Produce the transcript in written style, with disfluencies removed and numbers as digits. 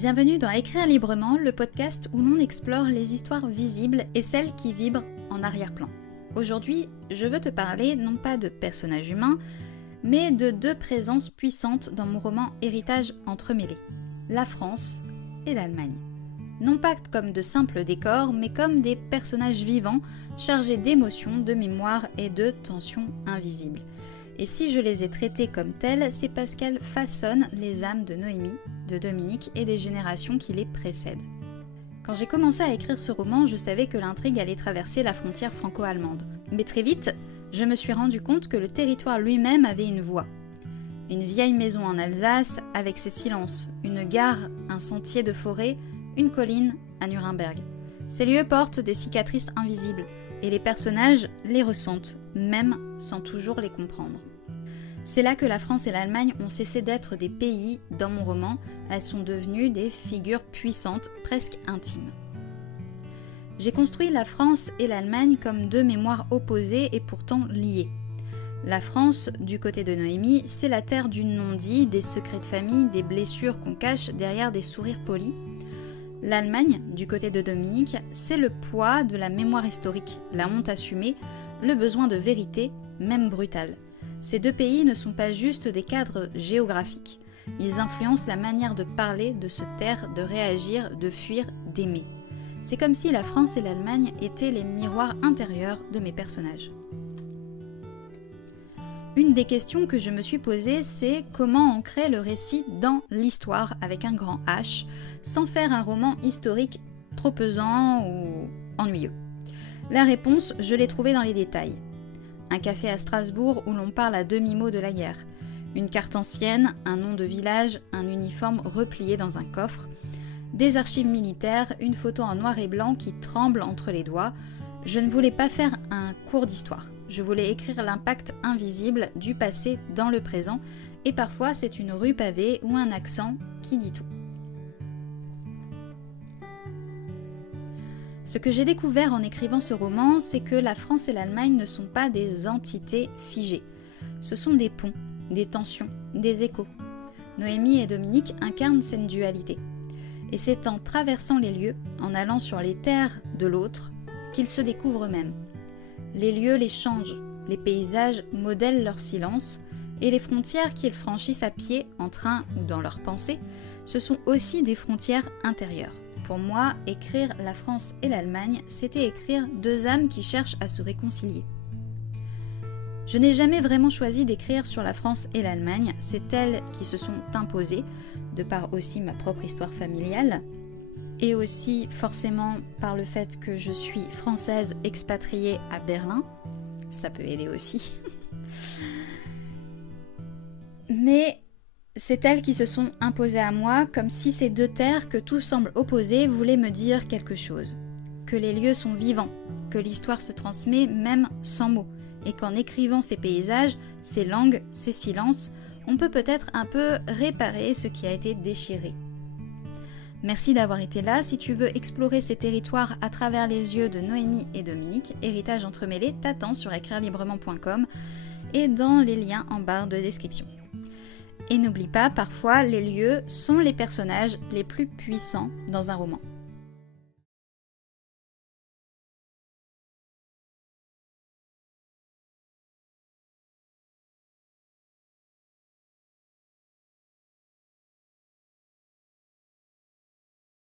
Bienvenue dans Écrire librement, le podcast où l'on explore les histoires visibles et celles qui vibrent en arrière-plan. Aujourd'hui, je veux te parler non pas de personnages humains, mais de deux présences puissantes dans mon roman Héritage entremêlé, la France et l'Allemagne. Non pas comme de simples décors, mais comme des personnages vivants, chargés d'émotions, de mémoire et de tensions invisibles. Et si je les ai traités comme tels, c'est parce qu'elles façonnent les âmes de Noémie, de Dominique et des générations qui les précèdent. Quand j'ai commencé à écrire ce roman, je savais que l'intrigue allait traverser la frontière franco-allemande. Mais très vite, je me suis rendu compte que le territoire lui-même avait une voix. Une vieille maison en Alsace avec ses silences, une gare, un sentier de forêt, une colline à Nuremberg. Ces lieux portent des cicatrices invisibles et les personnages les ressentent, même sans toujours les comprendre. C'est là que la France et l'Allemagne ont cessé d'être des pays dans mon roman, elles sont devenues des figures puissantes, presque intimes. J'ai construit la France et l'Allemagne comme deux mémoires opposées et pourtant liées. La France, du côté de Noémie, c'est la terre du non-dit, des secrets de famille, des blessures qu'on cache derrière des sourires polis. L'Allemagne, du côté de Dominique, c'est le poids de la mémoire historique, la honte assumée, le besoin de vérité, même brutale. Ces deux pays ne sont pas juste des cadres géographiques. Ils influencent la manière de parler, de se taire, de réagir, de fuir, d'aimer. C'est comme si la France et l'Allemagne étaient les miroirs intérieurs de mes personnages. Une des questions que je me suis posée, c'est comment ancrer le récit dans l'histoire avec un grand H, sans faire un roman historique trop pesant ou ennuyeux. La réponse, je l'ai trouvée dans les détails. Un café à Strasbourg où l'on parle à demi-mot de la guerre. Une carte ancienne, un nom de village, un uniforme replié dans un coffre. Des archives militaires, une photo en noir et blanc qui tremble entre les doigts. Je ne voulais pas faire un cours d'histoire. Je voulais écrire l'impact invisible du passé dans le présent. Et parfois, c'est une rue pavée ou un accent qui dit tout. Ce que j'ai découvert en écrivant ce roman, c'est que la France et l'Allemagne ne sont pas des entités figées. Ce sont des ponts, des tensions, des échos. Noémie et Dominique incarnent cette dualité. Et c'est en traversant les lieux, en allant sur les terres de l'autre, qu'ils se découvrent eux-mêmes. Les lieux les changent, les paysages modèlent leur silence, et les frontières qu'ils franchissent à pied, en train ou dans leurs pensées, ce sont aussi des frontières intérieures. Pour moi, écrire la France et l'Allemagne, c'était écrire deux âmes qui cherchent à se réconcilier. Je n'ai jamais vraiment choisi d'écrire sur la France et l'Allemagne, c'est elles qui se sont imposées, de par aussi ma propre histoire familiale, et aussi forcément par le fait que je suis française expatriée à Berlin, ça peut aider aussi. Mais c'est elles qui se sont imposées à moi, comme si ces deux terres que tout semble opposer voulaient me dire quelque chose. Que les lieux sont vivants, que l'histoire se transmet même sans mots, et qu'en écrivant ces paysages, ces langues, ces silences, on peut peut-être un peu réparer ce qui a été déchiré. Merci d'avoir été là. Si tu veux explorer ces territoires à travers les yeux de Noémie et Dominique, Héritage entremêlé t'attend sur écrirelibrement.com et dans les liens en barre de description. Et n'oublie pas, parfois, les lieux sont les personnages les plus puissants dans un roman.